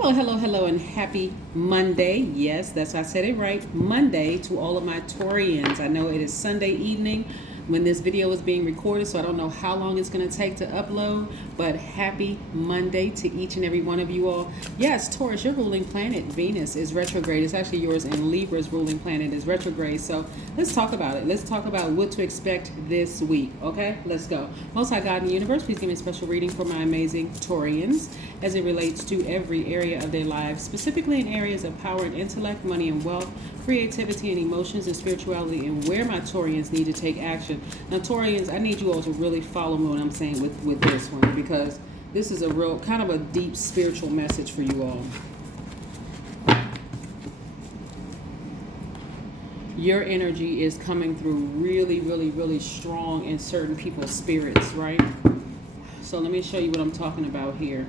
Hello, hello, hello, and happy Monday. Yes, I said it right. Monday to all of my Taurians. I know it is Sunday evening when this video is being recorded, so I don't know how long it's going to take to upload, but happy Monday to each and every one of you all. Yes, Taurus, your ruling planet, Venus, is retrograde. It's actually yours, and Libra's ruling planet is retrograde. So let's talk about it. Let's talk about what to expect this week, okay? Let's go. Most High God in the universe, please give me a special reading for my amazing Taurians as it relates to every area of their lives, specifically in areas of power and intellect, money and wealth, creativity and emotions, and spirituality, and where my Taurians need to take action. Now, Taurians, I need you all to really follow me what I'm saying with this one, because this is a real kind of a deep spiritual message for you all. Your energy is coming through really, really, really strong in certain people's spirits, right? So let me show you what I'm talking about here.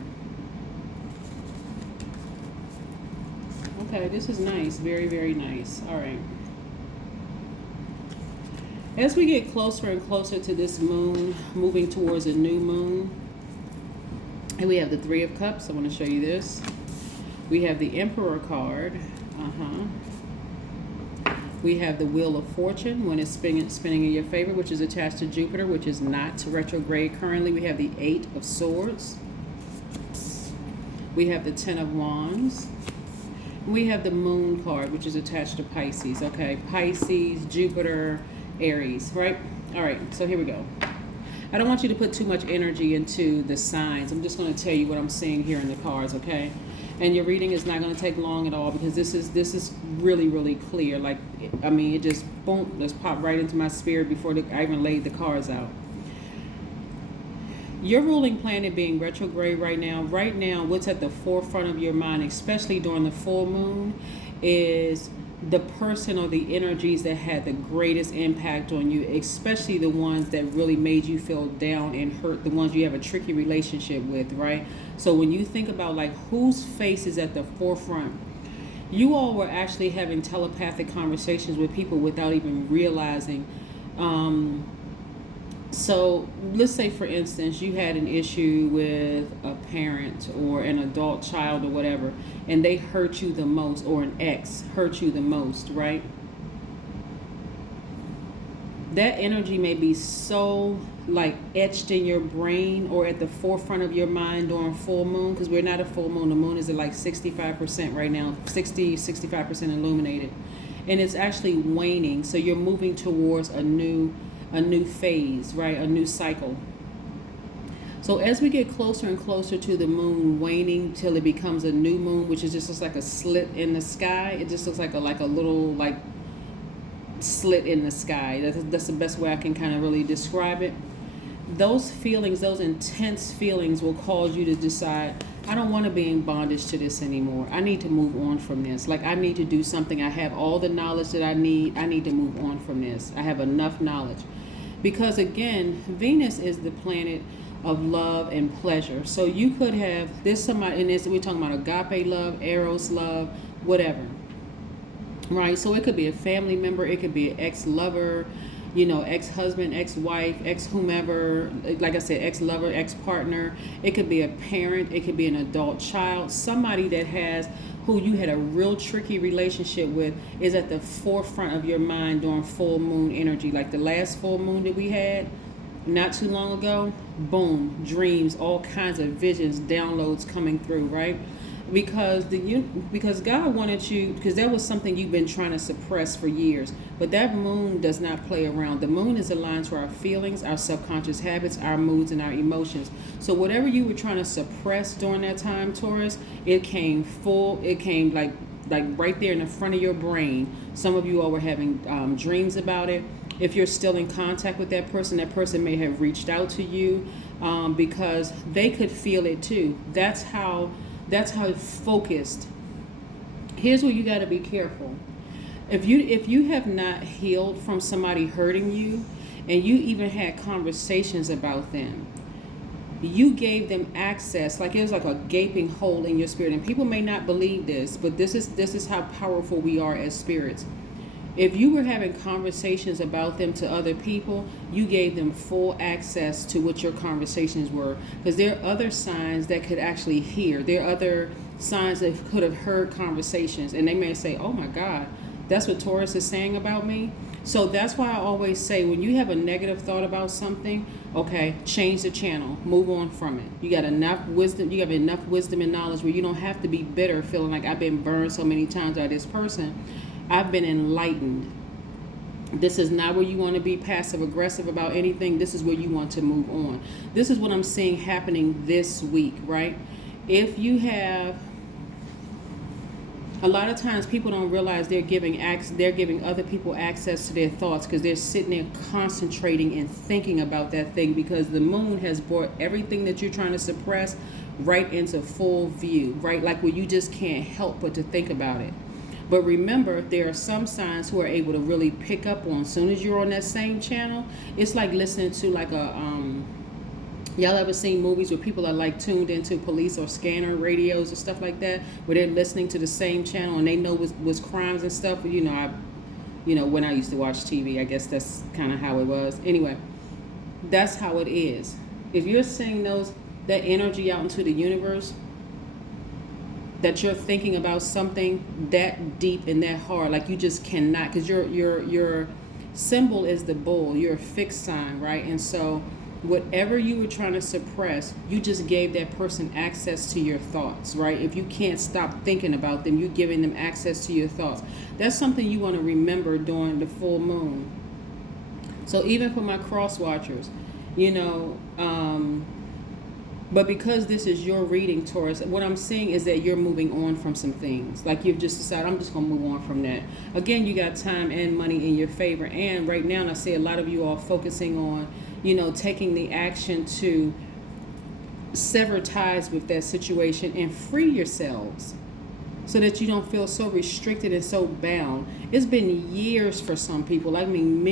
Okay, this is nice. Very, very nice. All right. As we get closer and closer to this moon, moving towards a new moon, and we have the Three of Cups. I want to show you this. We have the Emperor card. We have the Wheel of Fortune when it's spinning in your favor, which is attached to Jupiter, which is not retrograde currently. We have the Eight of Swords. We have the Ten of Wands. We have the Moon card, which is attached to Pisces. Okay, Pisces, Jupiter, Aries, right? All right, so here we go. I don't want you to put too much energy into the signs. I'm just going to tell you what I'm seeing here in the cards, okay? And your reading is not going to take long at all, because this is really, really clear. Like, I mean, it just, boom, just popped right into my spirit before I even laid the cards out. Your ruling planet being retrograde right now, what's at the forefront of your mind, especially during the full moon, is the person or the energies that had the greatest impact on you, especially the ones that really made you feel down and hurt, the ones you have a tricky relationship with, right? So when you think about like whose face is at the forefront, you all were actually having telepathic conversations with people without even realizing. So let's say, for instance, you had an issue with a parent or an adult child or whatever, and they hurt you the most, or an ex hurt you the most, right? That energy may be so like etched in your brain or at the forefront of your mind during full moon, because we're not a full moon. The moon is at like 65% right now, 65% illuminated, and it's actually waning. So you're moving towards a new phase, right? A new cycle. So as we get closer and closer to the moon waning till it becomes a new moon, which is just looks like a slit in the sky. It just looks like a little like slit in the sky. That's the best way I can kind of really describe it. Those feelings, those intense feelings, will cause you to decide, I don't want to be in bondage to this anymore. I need to move on from this. Like, I need to do something. I have all the knowledge that I need. I need to move on from this. I have enough knowledge. Because again, Venus is the planet of love and pleasure. So you could have this somebody, and this we're talking about agape love, eros love, whatever. Right? So it could be a family member, it could be an ex-lover, you know, ex-husband, ex-wife, ex-whomever, like I said, ex-lover, ex-partner. It could be a parent, it could be an adult child, somebody that has, who you had a real tricky relationship with, is at the forefront of your mind during full moon energy. Like the last full moon that we had not too long ago, boom, dreams, all kinds of visions, downloads coming through, right? Because God wanted you, because that was something you've been trying to suppress for years. But that moon does not play around. The moon is aligned to our feelings, our subconscious habits, our moods, and our emotions. So whatever you were trying to suppress during that time, Taurus, it came like right there in the front of your brain. Some of you all were having dreams about it. If you're still in contact with that person may have reached out to you because they could feel it too. That's how focused. Here's where you got to be careful. If you have not healed from somebody hurting you, and you even had conversations about them, you gave them access, like it was like a gaping hole in your spirit. And people may not believe this, but this is how powerful we are as spirits. If you were having conversations about them to other people, you gave them full access to what your conversations were, because there are other signs that could actually hear. There are other signs that could have heard conversations, and they may say, oh my God, that's what Taurus is saying about me. So that's why I always say, when you have a negative thought about something, okay, change the channel, move on from it. You got enough wisdom, you have enough wisdom and knowledge where you don't have to be bitter, feeling like I've been burned so many times by this person. I've been enlightened. This is not where you want to be passive aggressive about anything. This is where you want to move on. This is what I'm seeing happening this week, right? If you have, a lot of times people don't realize they're giving other people access to their thoughts, because they're sitting there concentrating and thinking about that thing, because the moon has brought everything that you're trying to suppress right into full view, right? Like where you just can't help but to think about it. But remember, there are some signs who are able to really pick up on, as soon as you're on that same channel. It's like listening to like a y'all ever seen movies where people are like tuned into police or scanner radios or stuff like that, where they're listening to the same channel and they know what's crimes and stuff? When I used to watch TV, I guess that's kind of how it was. Anyway, that's how it is. If you're seeing that energy out into the universe, that you're thinking about something that deep and that hard, like you just cannot, because your symbol is the bull. You're a fixed sign, right? And so whatever you were trying to suppress, you just gave that person access to your thoughts, right? If you can't stop thinking about them, you're giving them access to your thoughts. That's something you want to remember during the full moon. So even for my cross watchers, but because this is your reading, Taurus, what I'm seeing is that you're moving on from some things. Like you've just decided, I'm just going to move on from that. Again, you got time and money in your favor. And right now, and I see a lot of you all focusing on, taking the action to sever ties with that situation and free yourselves so that you don't feel so restricted and so bound. It's been years for some people. I mean,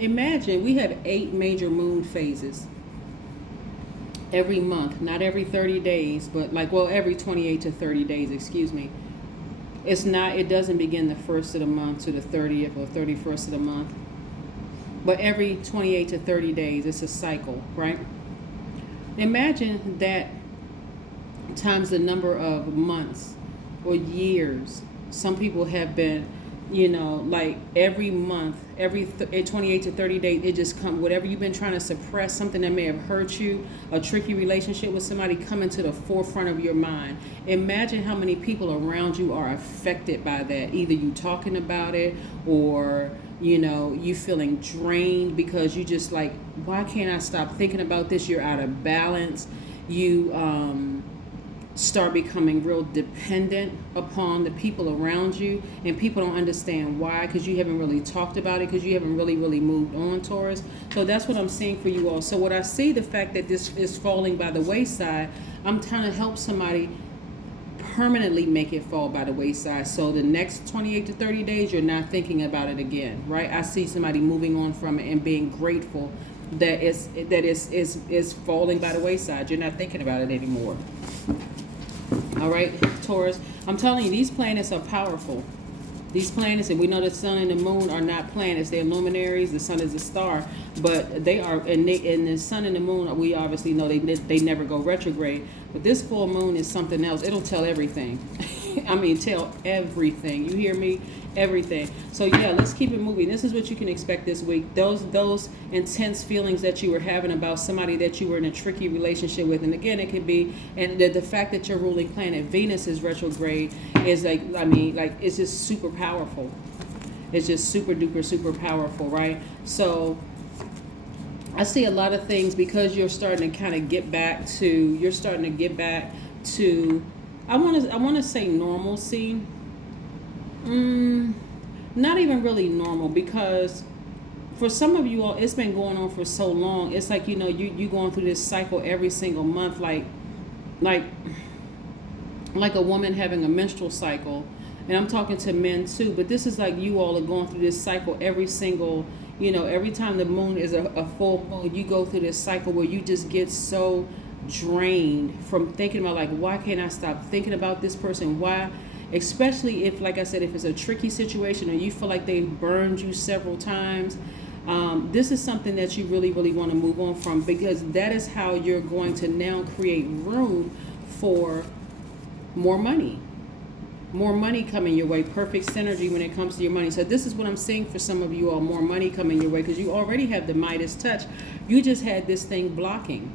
imagine we have 8 major moon phases every month, not every 30 days, but every 28 to 30 days, excuse me. It doesn't begin the 1st of the month to the 30th or 31st of the month, but every 28 to 30 days, it's a cycle, right? Imagine that times the number of months or years. Some people have been, like every month, every 28 to 30 days, it just comes, whatever you've been trying to suppress, something that may have hurt you, a tricky relationship with somebody, coming to the forefront of your mind. Imagine how many people around you are affected by that. Either you talking about it, or, you feeling drained because you just like, why can't I stop thinking about this? You're out of balance. You, start becoming real dependent upon the people around you, and people don't understand why, because you haven't really talked about it, because you haven't really moved on, Taurus. So that's what I'm seeing for you all. So what I see, the fact that this is falling by the wayside, I'm trying to help somebody permanently make it fall by the wayside. So the next 28 to 30 days, you're not thinking about it again, right? I see somebody moving on from it and being grateful that it's falling by the wayside. You're not thinking about it anymore. All right, Taurus, I'm telling you, these planets are powerful. These planets, and we know the sun and the moon are not planets, they're luminaries. The sun is a star, but they are, and the sun and the moon, we obviously know they never go retrograde. But this full moon is something else. It'll tell everything. I mean, tell everything. You hear me? Everything. So yeah, let's keep it moving. This is what you can expect this week. Those intense feelings that you were having about somebody that you were in a tricky relationship with, and again, it could be, and the fact that your ruling planet Venus is retrograde is it's just super powerful. It's just super duper super powerful, right? So I see a lot of things, because you're starting to kind of get back to, I want to say normalcy. Not even really normal, because for some of you all, it's been going on for so long. It's like, you going through this cycle every single month, like a woman having a menstrual cycle. And I'm talking to men too, but this is like you all are going through this cycle every single, every time the moon is a full moon, you go through this cycle where you just get so drained from thinking about, like, why can't I stop thinking about this person? Why? Especially if, like I said, if it's a tricky situation or you feel like they've burned you several times, this is something that you really, really want to move on from, because that is how you're going to now create room for more money. More money coming your way, perfect synergy when it comes to your money. So this is what I'm seeing for some of you all, more money coming your way, because you already have the Midas touch. You just had this thing blocking.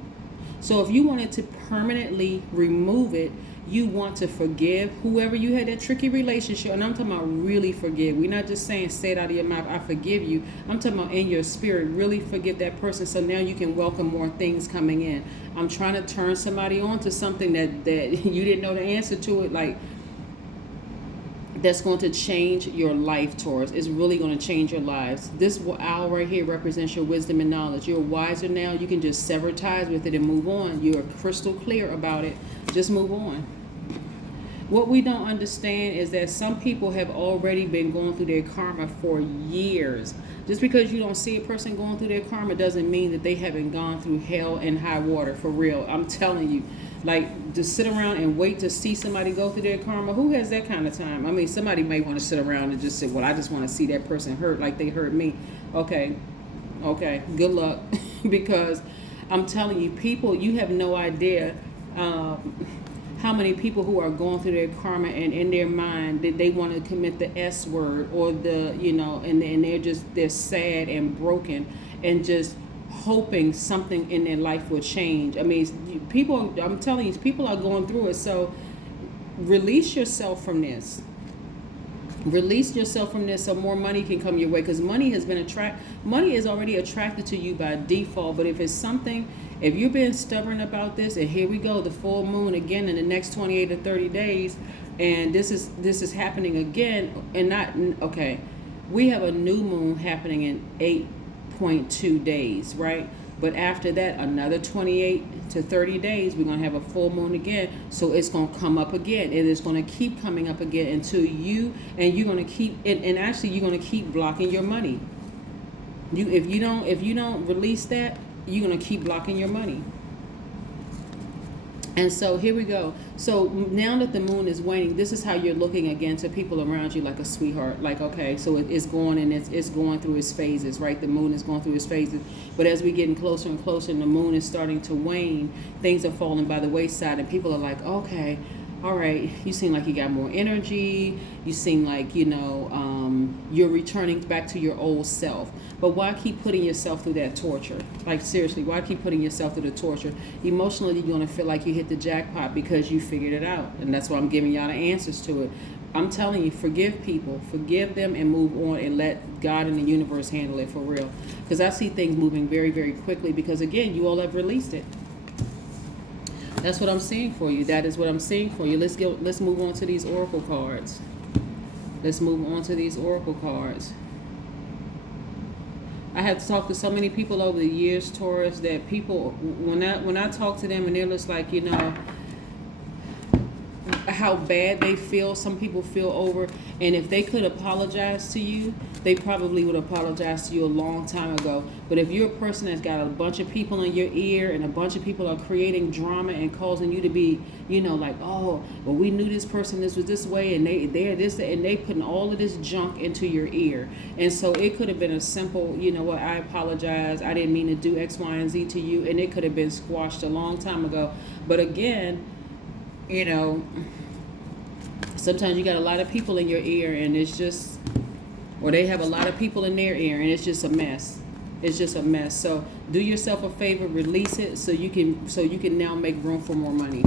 So if you wanted to permanently remove it, you want to forgive whoever you had that tricky relationship. And I'm talking about really forgive. We're not just saying say it out of your mouth, I forgive you. I'm talking about in your spirit, really forgive that person, so now you can welcome more things coming in. I'm trying to turn somebody on to something that you didn't know the answer to it, like that's going to change your life, Taurus. It's really going to change your lives. This owl right here represents your wisdom and knowledge. You're wiser now. You can just sever ties with it and move on. You're crystal clear about it. Just move on. What we don't understand is that some people have already been going through their karma for years. Just because you don't see a person going through their karma doesn't mean that they haven't gone through hell and high water, for real. I'm telling you. Like, to sit around and wait to see somebody go through their karma, who has that kind of time? I mean, somebody may want to sit around and just say, well, I just want to see that person hurt like they hurt me. Okay, good luck. Because I'm telling you, people, you have no idea how many people who are going through their karma and in their mind that they want to commit the S word or the, and they're sad and broken and just hoping something in their life will change. I mean, people, I'm telling you, people are going through it. So release yourself from this. Release yourself from this so more money can come your way, because money is already attracted to you by default. But if it's something, if you're being stubborn about this, and here we go, the full moon again in the next 28 to 30 days, and this is happening again, we have a new moon happening in 8.2 days, right? But after that, another 28 to 30 days, we're going to have a full moon again. So it's going to come up again. It is going to keep coming up again until you're going to keep, and actually you're going to keep blocking your money. If you don't release that, you're going to keep blocking your money. And so here we go. So now that the moon is waning, this is how you're looking again to people around you like a sweetheart. Like, okay, so it's going and it's going through its phases, right? The moon is going through its phases. But as we're getting closer and closer and the moon is starting to wane, things are falling by the wayside and people are like, okay, all right, you seem like you got more energy. You seem like, you're returning back to your old self. But why keep putting yourself through that torture? Like, seriously, why keep putting yourself through the torture? Emotionally, you're going to feel like you hit the jackpot because you figured it out. And that's why I'm giving y'all the answers to it. I'm telling you, forgive people. Forgive them and move on and let God and the universe handle it for real. Because I see things moving very, very quickly because, again, you all have released it. That's what I'm seeing for you. That is what I'm seeing for you. Let's move on to these oracle cards. Let's move on to these oracle cards. I have talked to so many people over the years, Taurus, that people, when I talk to them and they're just like, how bad they feel, some people feel over, and if they could apologize to you, they probably would apologize to you a long time ago. But if you're a person that's got a bunch of people in your ear and a bunch of people are creating drama and causing you to be, like, oh, well, we knew this person, this was this way, and they're this, and they putting all of this junk into your ear. And so it could have been a simple, I apologize, I didn't mean to do X, Y, and Z to you, and it could have been squashed a long time ago. But again, sometimes you got a lot of people in your ear and it's just, or they have a lot of people in their ear and it's just a mess. It's just a mess. So do yourself a favor, release it so you can now make room for more money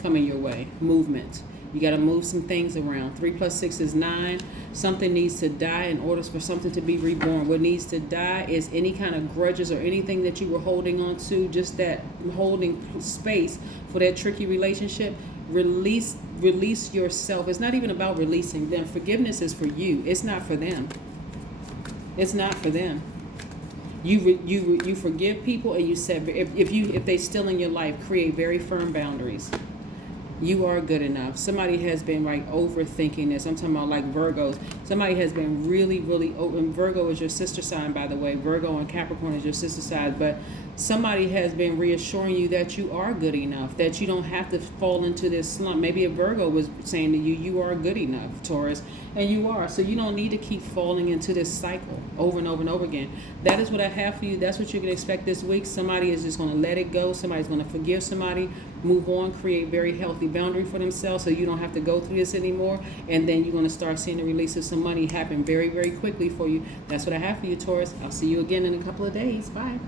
coming your way. Movement. You got to move some things around. 3 + 6 is 9. Something needs to die in order for something to be reborn. What needs to die is any kind of grudges or anything that you were holding on to, just that holding space for that tricky relationship. Release yourself. It's not even about releasing them. Forgiveness is for you. It's not for them. It's not for them. You forgive people, and you said if they still in your life, create very firm boundaries. You are good enough. Somebody has been overthinking this. I'm talking about like Virgos. Somebody has been really, really and Virgo is your sister sign, by the way. Virgo and Capricorn is your sister sign. But somebody has been reassuring you that you are good enough, that you don't have to fall into this slump. Maybe a Virgo was saying to you, you are good enough, Taurus. And you are. So you don't need to keep falling into this cycle over and over and over again. That is what I have for you. That's what you can expect this week. Somebody is just going to let it go. Somebody's going to forgive somebody. move on, create very healthy boundary for themselves so you don't have to go through this anymore. And then you're going to start seeing the release of some money happen very, very quickly for you. That's what I have for you, Taurus. I'll see you again in a couple of days. Bye.